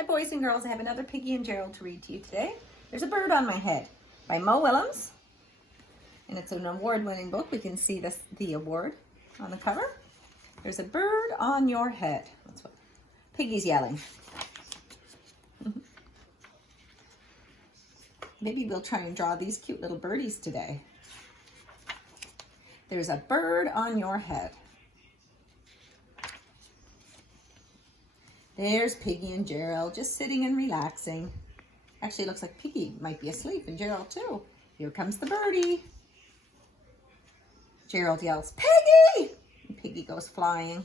Hi boys and girls, I have another Piggy and Gerald to read to you today. There's a Bird on My Head by Mo Willems. And it's an award-winning book. We can see the award on the cover. There's a bird on your head. That's what Piggy's yelling. Maybe we'll try and draw these cute little birdies today. There's a bird on your head. There's Piggy and Gerald just sitting and relaxing. Actually, it looks like Piggy might be asleep and Gerald too. Here comes the birdie. Gerald yells, "Piggy!" And Piggy goes flying.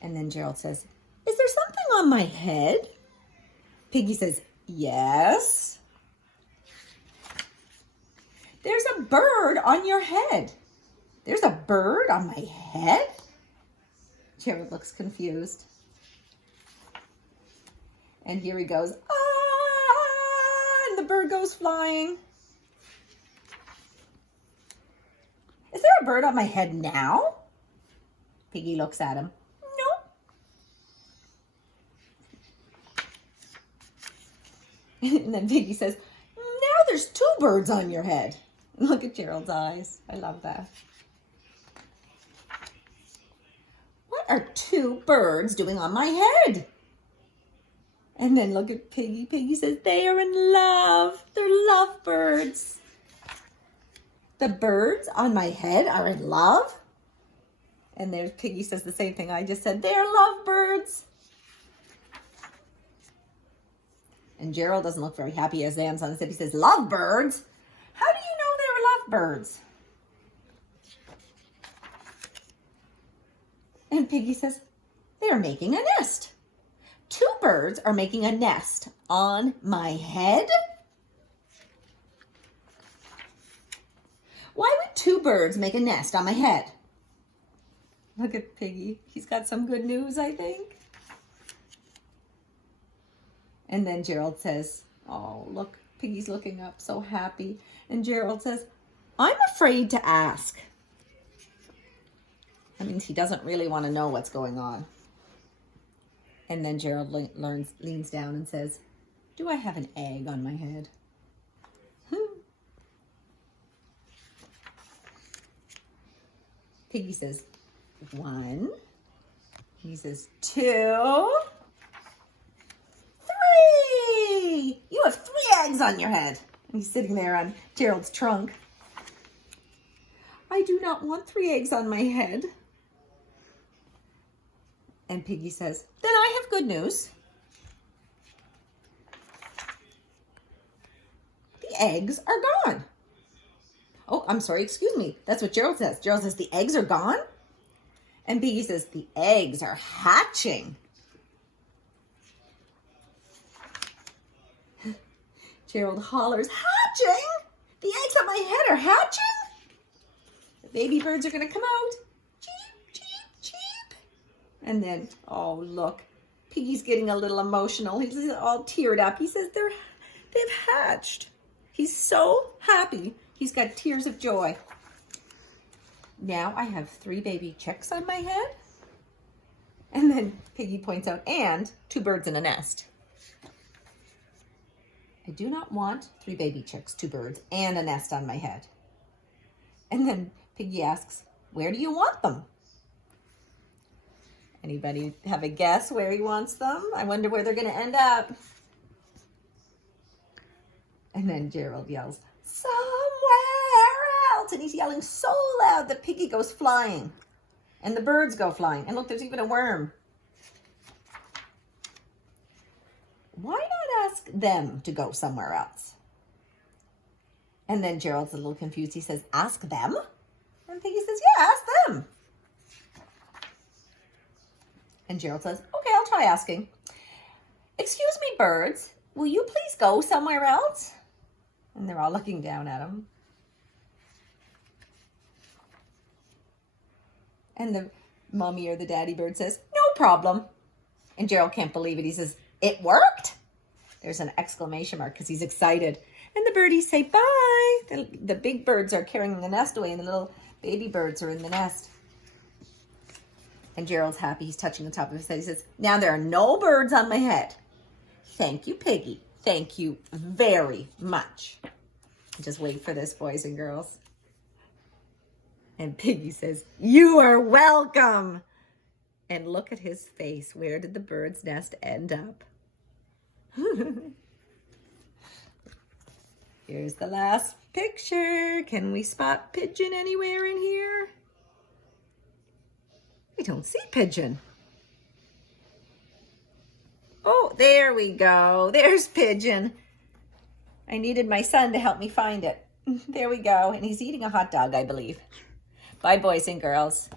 And then Gerald says, "Is there something on my head?" Piggy says, "Yes." "There's a bird on your head." "There's a bird on my head?" Gerald looks confused. And here he goes, "Ah!" And the bird goes flying. "Is there a bird on my head now?" Piggy looks at him. "No." And then Piggy says, "Now there's two birds on your head." Look at Gerald's eyes. I love that. "What are two birds doing on my head?" And then look at Piggy. Piggy says, "They are in love. They're lovebirds." "The birds on my head are in love?" And there's Piggy says the same thing I just said. "They're lovebirds." And Gerald doesn't look very happy as Sam's on his head. He says, "Lovebirds? How do you know they were lovebirds?" And Piggy says, "They're making a nest. Two birds are making a nest on my head?" "Why would two birds make a nest on my head?" Look at Piggy. He's got some good news, I think. And then Gerald says, "Oh, look, Piggy's looking up so happy." And Gerald says, "I'm afraid to ask." That means he doesn't really want to know what's going on. And then Gerald leans down and says, "Do I have an egg on my head?" Piggy says, "One." He says, "Two." "Three! You have 3 eggs on your head." And he's sitting there on Gerald's trunk. "I do not want 3 eggs on my head." And Piggy says, "Then I have good news. The eggs are gone." "Oh, I'm sorry, excuse me." That's what Gerald says. Gerald says, "The eggs are gone?" And Piggy says, "The eggs are hatching." Gerald hollers, "Hatching? The eggs on my head are hatching?" The baby birds are going to come out. Cheep, cheep, cheep. And then, oh, look, Piggy's getting a little emotional. He's all teared up. He says, they've hatched. He's so happy. He's got tears of joy. "Now I have 3 baby chicks on my head." And then Piggy points out, "and 2 birds in a nest." "I do not want 3 baby chicks, 2 birds, and a nest on my head." And then Piggy asks, "Where do you want them?" Anybody have a guess where he wants them? I wonder where they're going to end up. And then Gerald yells, "Somewhere else!" And he's yelling so loud that Piggy goes flying. And the birds go flying. And look, there's even a worm. Why not ask them to go somewhere else? And then Gerald's a little confused. He says, "Ask them?" And Piggy says, "Yeah, ask them." And Gerald says, "Okay, I'll try asking. Excuse me, birds, will you please go somewhere else?" And they're all looking down at him. And the mommy or the daddy bird says, "No problem." And Gerald can't believe it. He says, "It worked?" There's an exclamation mark because he's excited. And the birdies say bye. The big birds are carrying the nest away and the little baby birds are in the nest. And Gerald's happy. He's touching the top of his head. He says, now there are no birds on my head. Thank you, Piggy. Thank you very much. Just wait for this, boys and girls. And Piggy says, you are welcome. And look at his face. Where did the bird's nest end up? Here's the last picture. Can we spot Pigeon anywhere in here? I don't see Pigeon. Oh, there we go. There's Pigeon. I needed my son to help me find it. There we go. And he's eating a hot dog, I believe. Bye, boys and girls.